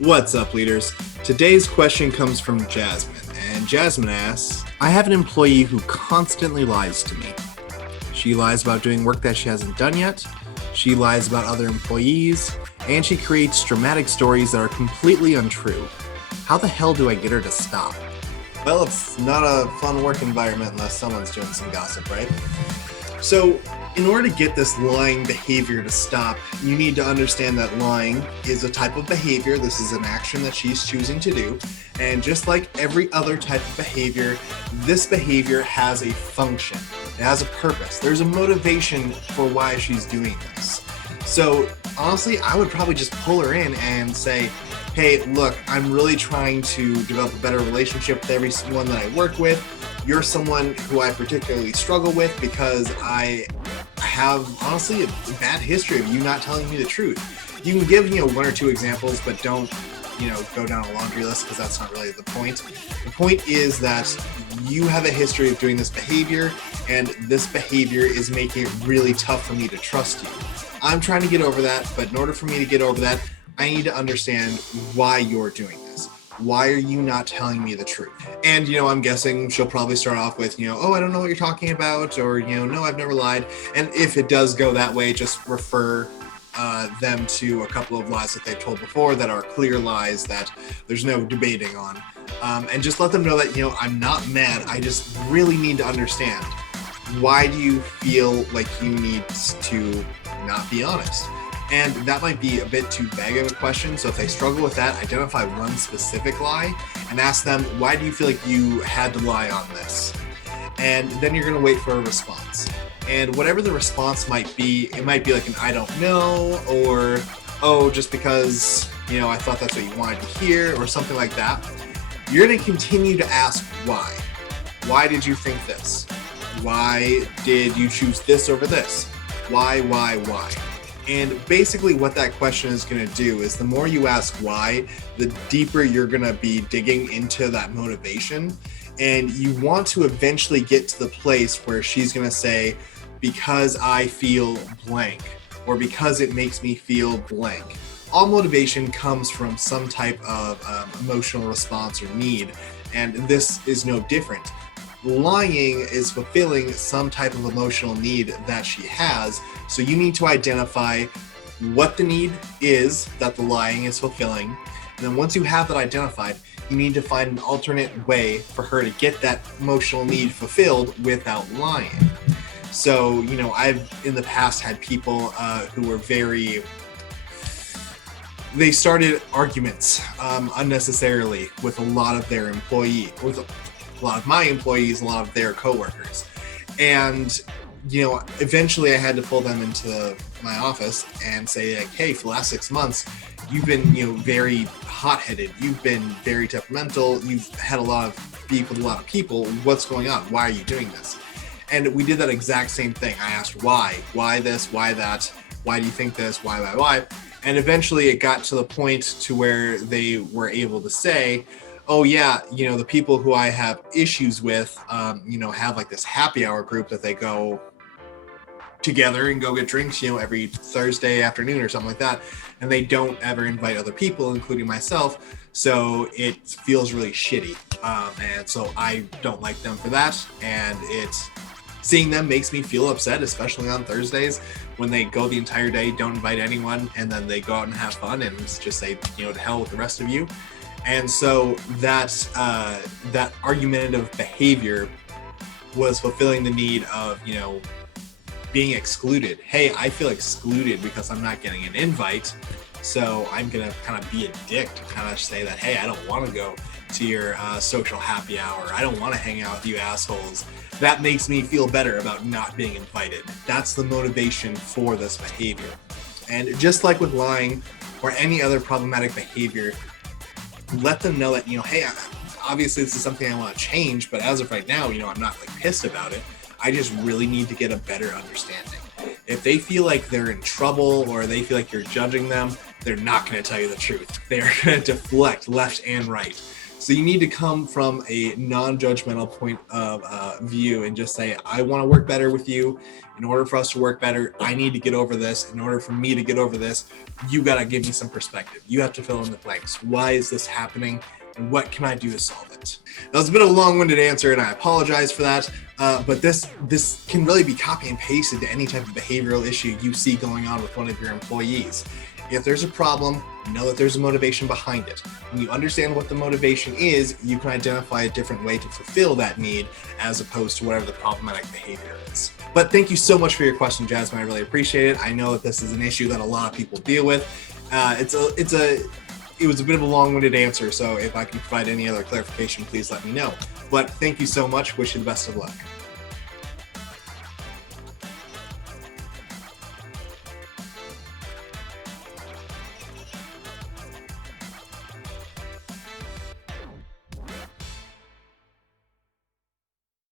What's up, leaders? Today's question comes from Jasmine, and Jasmine asks, I have an employee who constantly lies to me. She lies about doing work that she hasn't done yet, she lies about other employees, and she creates dramatic stories that are completely untrue. How the hell do I get her to stop? Well, it's not a fun work environment unless someone's doing some gossip, right? So, in order to get this lying behavior to stop, you need to understand that lying is a type of behavior. This is an action that she's choosing to do. And just like every other type of behavior, this behavior has a function. It has a purpose. There's a motivation for why she's doing this. So, honestly, I would probably just pull her in and say, hey, look, I'm really trying to develop a better relationship with everyone that I work with. You're someone who I particularly struggle with because I have, honestly, a bad history of you not telling me the truth. You can give, one or two examples, but don't, go down a laundry list because that's not really the point. The point is that you have a history of doing this behavior, and this behavior is making it really tough for me to trust you. I'm trying to get over that, but in order for me to get over that, I need to understand why you're doing this. Why are you not telling me the truth? And, I'm guessing she'll probably start off with, oh, I don't know what you're talking about, or, no, I've never lied. And if it does go that way, just refer them to a couple of lies that they've told before that are clear lies that there's no debating on. And just let them know that, I'm not mad. I just really need to understand. Why do you feel like you need to not be honest? And that might be a bit too vague of a question. So if they struggle with that, identify one specific lie and ask them, why do you feel like you had to lie on this? And then you're going to wait for a response. And whatever the response might be, it might be like an I don't know, or, oh, just because, I thought that's what you wanted to hear, or something like that. You're going to continue to ask why. Why did you think this? Why did you choose this over this? Why? And basically what that question is going to do is the more you ask why, the deeper you're going to be digging into that motivation. And you want to eventually get to the place where she's going to say, because I feel blank, or because it makes me feel blank. All motivation comes from some type of emotional response or need. And this is no different. Lying is fulfilling some type of emotional need that she has. So you need to identify what the need is that the lying is fulfilling. And then once you have that identified, you need to find an alternate way for her to get that emotional need fulfilled without lying. So, I've in the past had people who were they started arguments unnecessarily with a lot of their employees, with a lot of my employees, a lot of their coworkers. And, eventually I had to pull them into my office and say, like, hey, for the last 6 months, you've been, very hot-headed. You've been very temperamental. You've had a lot of beef with a lot of people. What's going on? Why are you doing this? And we did that exact same thing. I asked why this, why that, why do you think this, why? And eventually it got to the point to where they were able to say, oh yeah, the people who I have issues with, have like this happy hour group that they go together and go get drinks, every Thursday afternoon or something like that. And they don't ever invite other people, including myself. So it feels really shitty. And so I don't like them for that. And seeing them makes me feel upset, especially on Thursdays when they go the entire day, don't invite anyone, and then they go out and have fun and just say, to hell with the rest of you. And so that argumentative behavior was fulfilling the need of, being excluded. Hey, I feel excluded because I'm not getting an invite. So I'm going to kind of be a dick to kind of say that, hey, I don't want to go to your social happy hour. I don't want to hang out with you assholes. That makes me feel better about not being invited. That's the motivation for this behavior. And just like with lying or any other problematic behavior, let them know that, hey, obviously this is something I want to change, but as of right now, I'm not pissed about it. I just really need to get a better understanding. If they feel like they're in trouble or they feel like you're judging them, they're not going to tell you the truth. They're going to deflect left and right. So you need to come from a non-judgmental point of view and just say, I want to work better with you. In order for us to work better, I need to get over this. In order for me to get over this, you got to give me some perspective. You have to fill in the blanks. Why is this happening? And what can I do to solve it? That was a bit of a long-winded answer, and I apologize for that. But this can really be copy and pasted to any type of behavioral issue you see going on with one of your employees. If there's a problem, know that there's a motivation behind it. When you understand what the motivation is, you can identify a different way to fulfill that need as opposed to whatever the problematic behavior is. But thank you so much for your question, Jasmine. I really appreciate it. I know that this is an issue that a lot of people deal with. It was a bit of a long-winded answer, so if I can provide any other clarification, please let me know. But thank you so much. Wish you the best of luck.